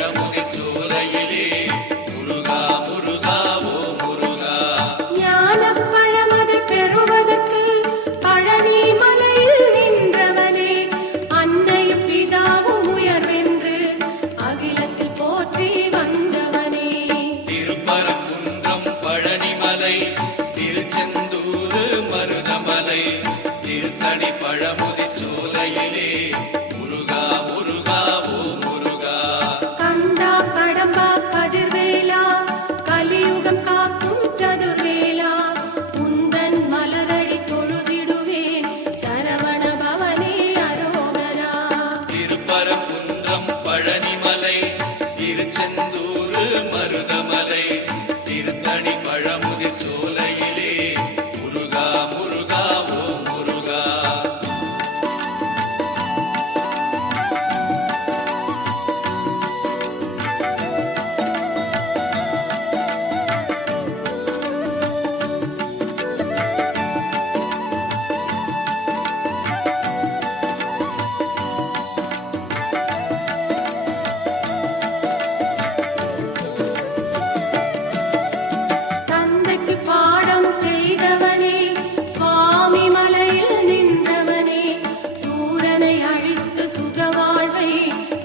பழமுதி சோலையிலே முருகா முருகா ஓ முருகா. ஞானப் பழமதை பெறுவதற்கு பழனி மலையில் நின்றவனே, அன்னையும் பிதாவும் உயர்வென்று அகிலத்தில் போற்றி வந்தவனே. திருப்பரங்குன்றம் பழனிமலை திருச்செந்தூர் மருதமலை திருத்தணி பழமுதி சோலையிலே முருகா முருகா ஓ முருகா. கந்தா கடம்பா கதிர்வேலா கலியுகம் காக்கும் சதுர்வேலா, உந்தன் மலரடி தொழுதிடுவேன் சரவண பவனே அரோகரா. திருப்பரங்குன்றம் பழனிமலை திருச்செந்தூர் மருதமலை திருத்தணி பழமுதி சோலையிலே முருகா முருகா ஓ முருகா. தந்தைக்கு பாடம் செய்தவனே, சுவாமி மலையில் நின்றவனே, சூரனை அழித்து சுகவாழ்வை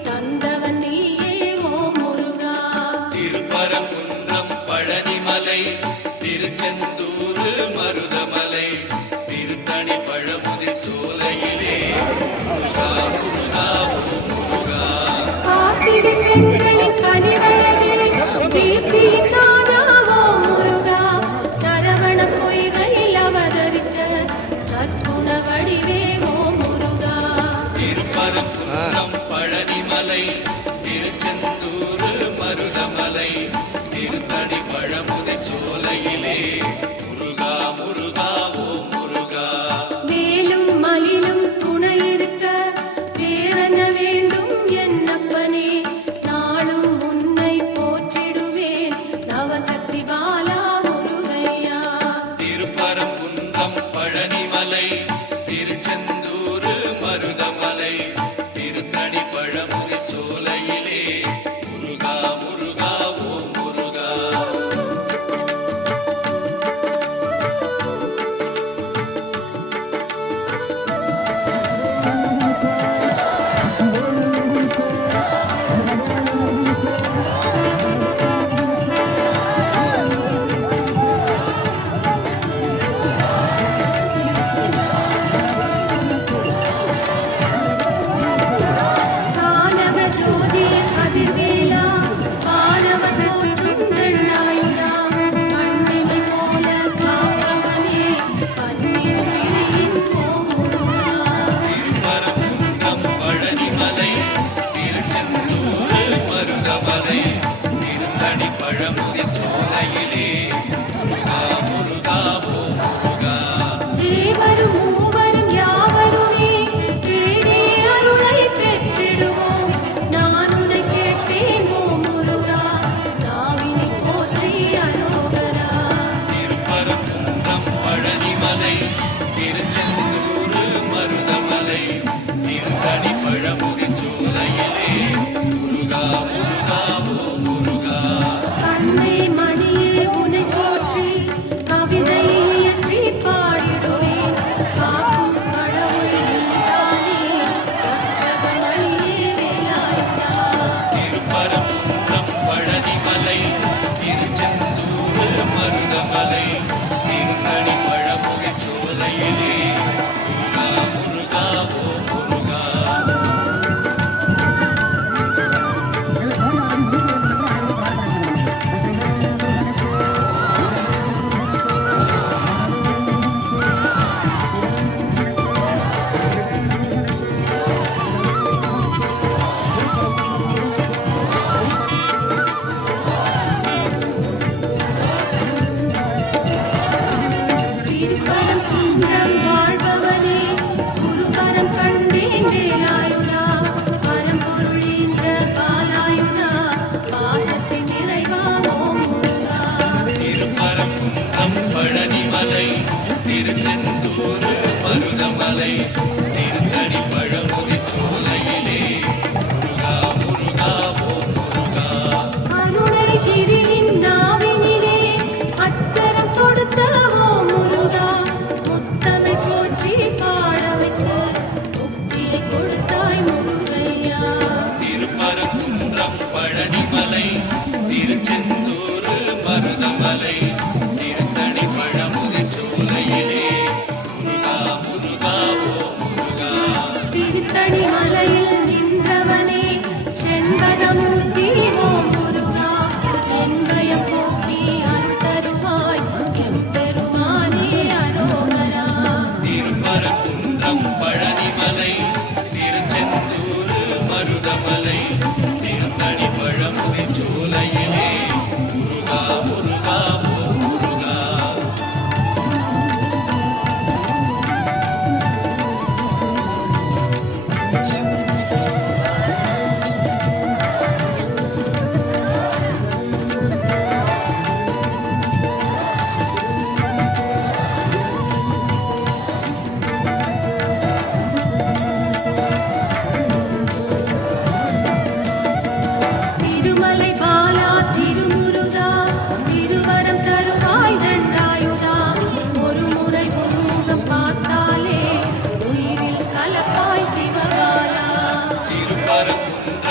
தந்தவன் நீயே ஓ முருகா. திருப்பரங்குன்றம் பழனிமலை திருச்செந்தூர் மருதமலை திருத்தணி பழமுதி சோலையிலே முருகா முருகா ஓ முருகா. கார்த்திகை பெண்களின் கனிவழகே, கீர்த்தியின் நாதா ஓ முருகா. சரவண பொய்கையில் அவதரித்த சற்குண வடிவே ஓ முருகா. திருப்பரங்குன்றம் பழனிமலை திருச்செந்தூர் மருதமலை திருத்தணி பழமுதி சோலையிலே முருகா முருகா ஓ முருகா. வேலும் மயிலும் துணை இருக்க வேறென்ன வேண்டும் என்னப்பனே, நாளும் உன்னை போற்றிடுவேன் நவசக்தி பாலா முருகையா. திருப்பரங்குன்றம் பழனிமலை திருச்செந்தூர் மருதமலை திருத்தணி பழமுதி சோலையிலே முருகா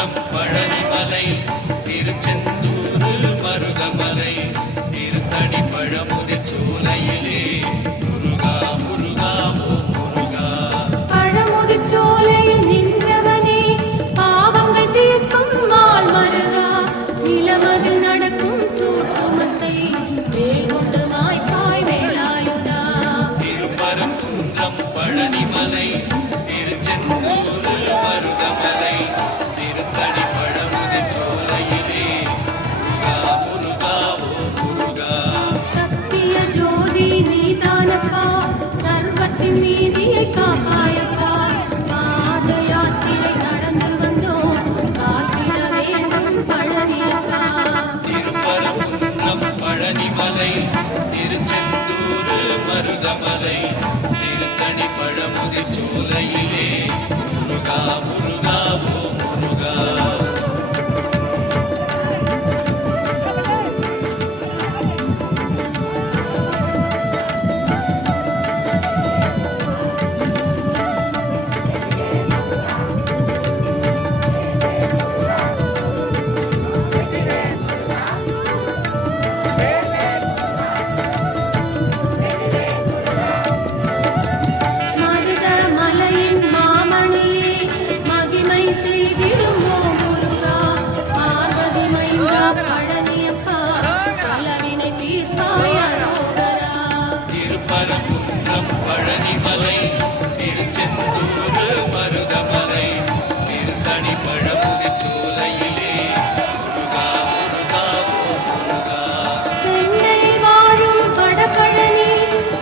குன்றம் பழனிமலை திருச்செந்தூர் மருதமலை திருத்தணி பழமுதிர் சோலையிலே முருகா முருகா ஓ முருகா. பழமுதிர் சோலையில் நின்றவனே பாவங்கள் தீர்க்கும் மால் மருகா நிலமதில் நடக்கும் சூட்டுமத்தை வேல் கொண்டு வாய்ப்பாய் வேலாயுதா. திருப்பரங்குன்றம் பழனிமலை திருச்செந்தூர் மருதமலை திருத்தணி பழமுதிர் சோலையிலே முருகா முருகா ஓ முருகா. சத்திய ஜோதி நீதானப்பா சர்வத்தின் நீதியை காப்பாயப்பா. பாத யாத்திரை நடந்து வந்தோம் காத்திட வேண்டும் பழனியப்பா. திருப்பரங்குன்றம் பழனிமலை திருச்செந்தூர் மருதமலை திருத்தணி பழமுதிர் சோலையிலே முருகா முருகா ஓ முருகா. மருத மலையின் மாமணியே மகிமை செய்திடும் ஓ முருகா. பார்வதி மைந்தா பழனியப்பா பலவினை தீர்ப்பாய் அரோகரா. திருப்பரங்குன்றம் பழனிமலை திருச்செந்தூர் மருதமலை திருத்தணி பழமுதிர் சோலையிலே முருகா முருகா ஓ முருகா. சென்னையில் வாழும் வடபழனி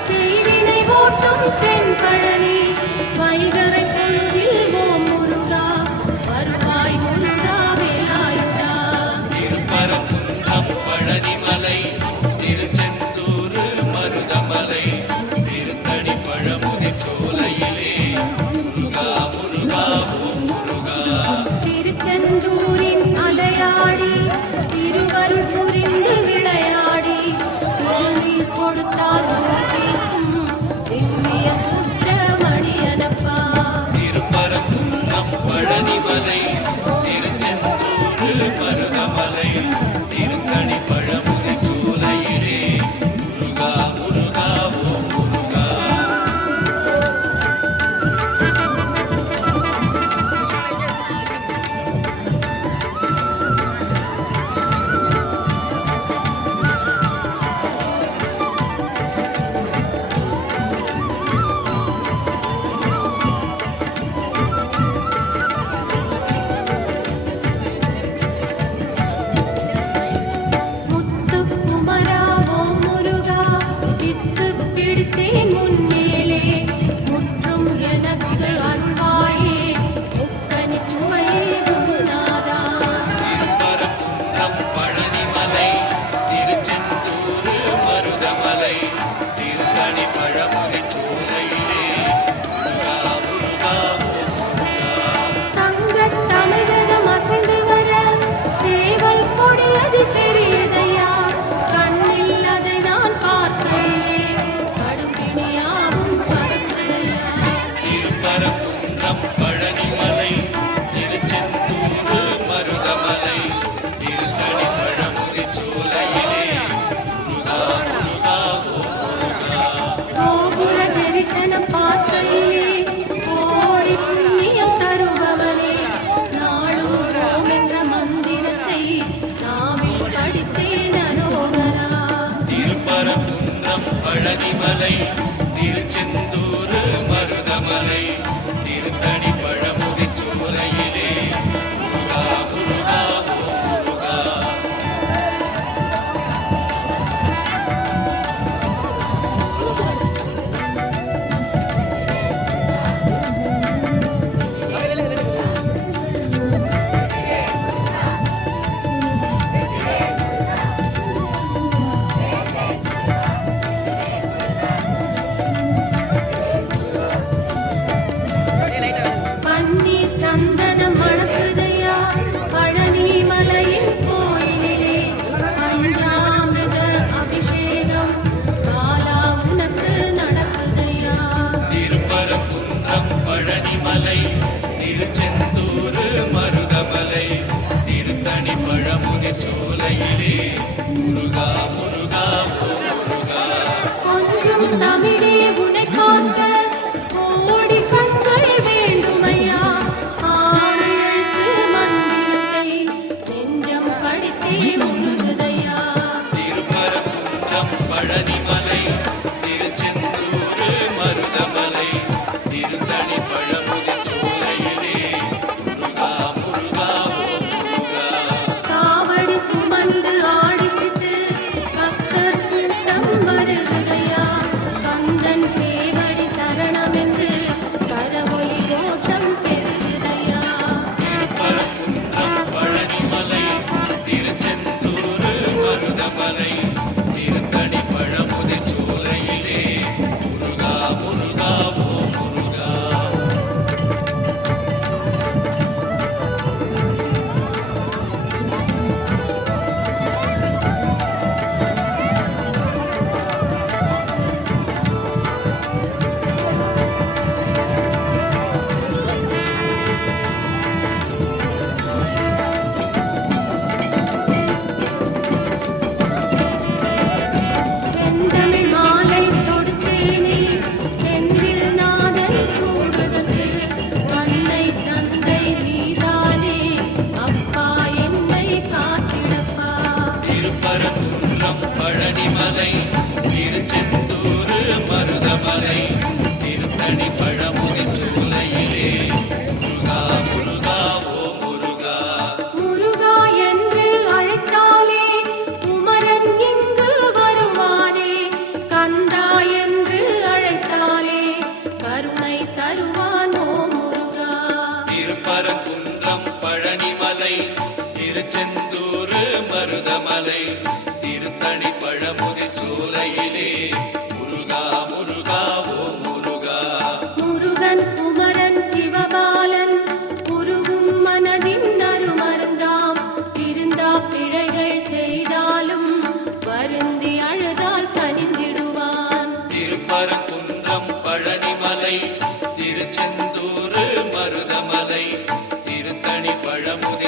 செய்வினை ஓட்டும் தென்பழனி வைகரை பொழுதில் ஓ முருகா வருவாய் முருகா வேலாயுதா. திருப்பரங்குன்றம் பழனிமலை திருச்செந்தூர் மருதமலை திருத்தணி பழமுதிர் சோலையிலே முருகா முருகா ஓ முருகா. திருச்செந்தூரின் அலையாடி திருவருள் புரிந்து விளையாடி திருநீர் கொடுத்தால் தீர்க்கும் திவ்ய சுப்பிரமணியனப்பா. திருப்பரங்குன்றம் பழனிமலை திருச்செந்தூர் மருதமலை திருத்தணி பழமுதிர் சோலையிலே முருகா முருகா ஓ முருகா. முத்துக்குமரா ஓ முருகா வித்து பிடித்தேன் முன்னேலே முற்றும் எனக்கு அருள்வாயே முக்கனி சுவையே குருநாதா. திருப்பரங்குன்றம் பழனிமலை திருச்செந்தூர் மருதமலை திருத்தணி பழமுதிர் சோலையிலே முருகா முருகா ஓ முருகா. தங்கத் தமிழகம் அசைந்து வர சேவல் கொடியது தெரியுதையா. கண்ணில் அதை நான் பார்க்கையிலே கடும்பிணியாவும் பறக்குதையா. திருப்பரங்குன்றம் பழனிமலை திருச்செந்தூர் மருதமலை திருத்தணி பழமுதிர் சோலையிலே முருகா முருகா ஓ முருகா. கோபுர தரிசனம் பார்க்கையிலே கோடி புண்ணியம் தருபவனே நாளும் ஓம் என்ற மந்திரத்தை நாவில் படித்தேன் அரோகரா. திருப்பரங்குன்றம் பழனிமலை திருச்செந்தூர் மருதமலை திருத்தணி பழமுதிர் சோலையிலே முருகா முருகா ஓ முருகா.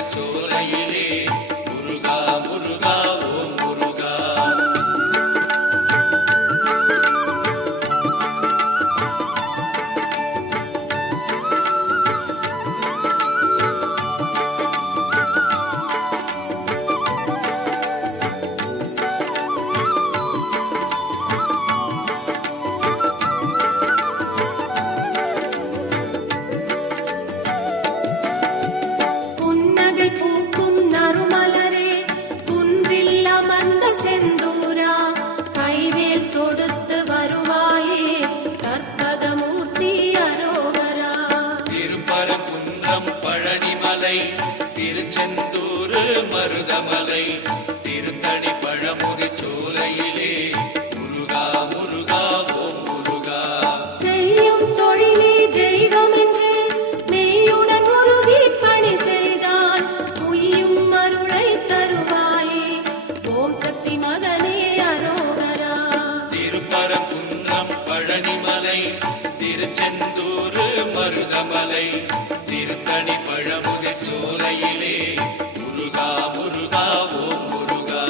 பழமுதிர் சோலையிலே முருகா முருகா ஓம் முருகா. புன்னகை பூக்கும் நறுமலரே, குன்றில் அமர்ந்த செந்தூரா, கைவேல் தொடுத்து வருவாயே கற்பகமூர்த்தி அரோகரா. திருப்பரங்குன்றம் பழனிமலை திருச்செந்தூர் மருதமலை திருத்தணி பழமுதிர் சோலையிலே முருகா முருகா ஓம் முருகா. செய்யும் தொழிலே தெய்வம் என்று மெய்யுடன் உருகி பணி செய்தான் உய்யும் அருளை தருவாயே ஓம் சக்தி மகனே அரோகரா. திருப்பரங்குன்றம் பழனிமலை திருச்செந்தூர் மருதமலை திருத்தணி பழமுதிர் சோலையிலே முருகா முருகா ஓம் முருகா.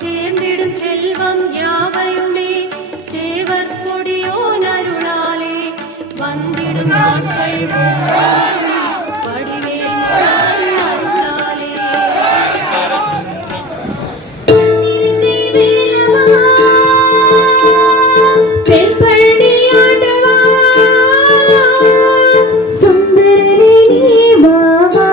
சேர்ந்திடும் செல்வம் யாவையுமே சேவர் கொடியோ நருளாலே வந்திடும் நாட்கள் வடிவேல் அருளாலே. தென்பழனி ஆண்டவா, சுந்தரி நீ பாபா.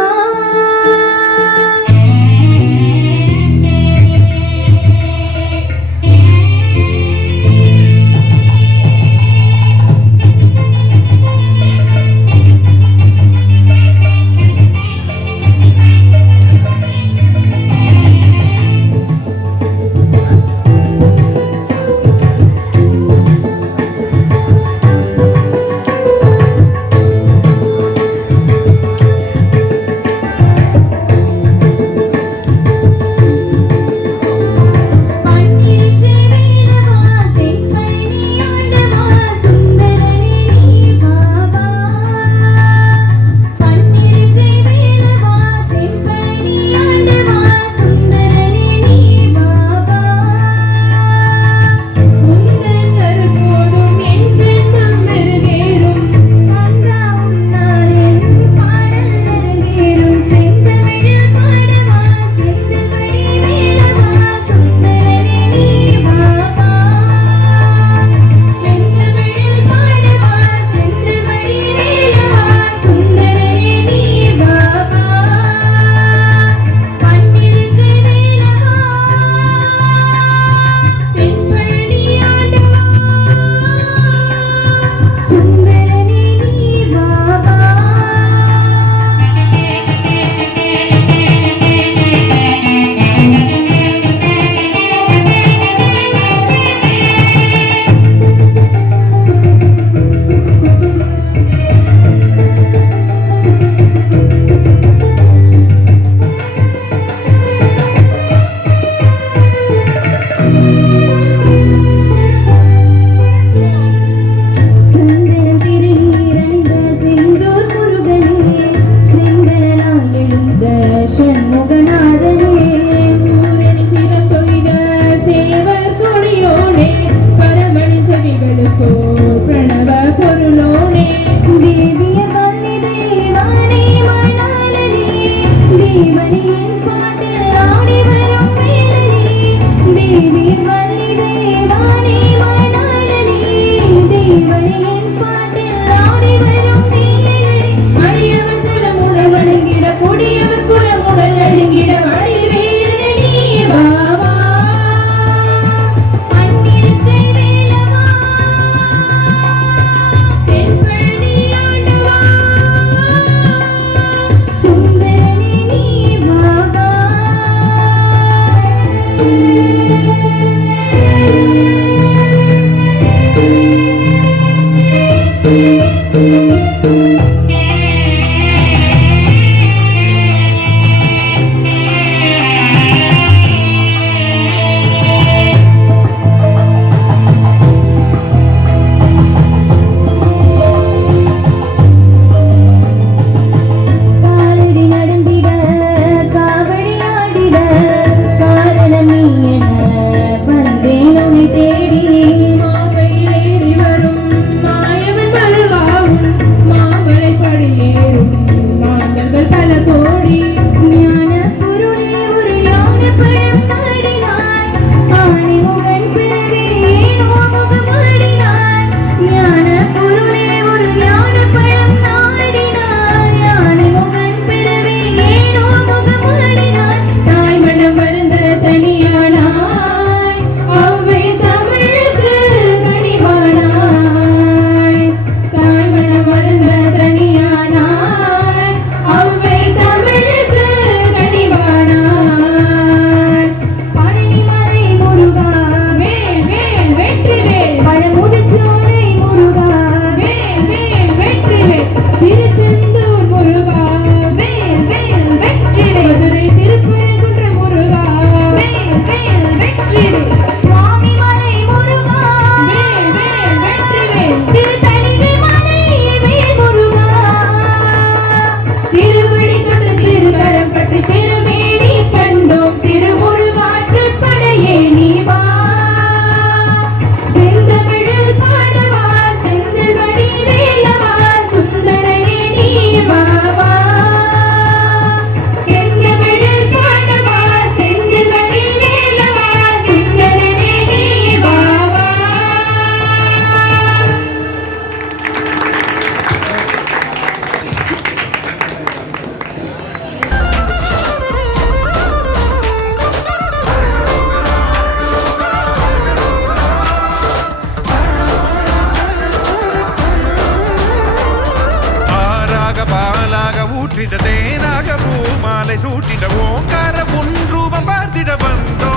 சுந்தரி நீ வா கோடி ஞான பொருளே ஒரு ஞான பழம் நாடினாய் ஆணிமுகன் பிறவே ஏனோ முகமாடினாய் ஞான பொருளே ஒரு ஞான பழம் நாடினாய் ஆணிமுகன் பிறவே ஏனோ முகமாடினாய் தாய் மனம் வருந்த தனியானாய் அவ்வை தமிழுக்கு கனிவானாய் தாய் மனம் வருந்த தனியானாய் அவ்வை தமிழுக்கு கனிவானாய் பழனிமலை முருகா வேல் வேல் வெற்றி வேல் பழமுதிர்ச்சோலை முருகா வேல் வேல் வெற்றி வேல் திருச்செந்தூர் முருகா வேல் வேல் வெற்றி வேல் மதுரை திருப்பரங்குன்ற முருகா வேல் வேல் வெற்றி வேல் சுவாமி மலை முருகா வேல் வேல் வெற்றி வேல் திருத்தணிகை மலை வேல் முருகா திருவடி தொட்டு திருக்கரம் பற்றி திருமேனி கண்டோம் திருமுருகாற்றுப்படையே நீ வா செந்தமிழில் பாடவா செந்தில்வடி வேலவா சுந்தரனே நீ வா வா செந்தமிழில் பாடவா செந்தில்வடி வேலவா சுந்தரனே நீ வா வா ஆறாக பாலாக ஊற்றிட தேனாக பூமாலை சூட்டிட ஓங்கார பொன் ரூபம் பார்த்திட வந்தோ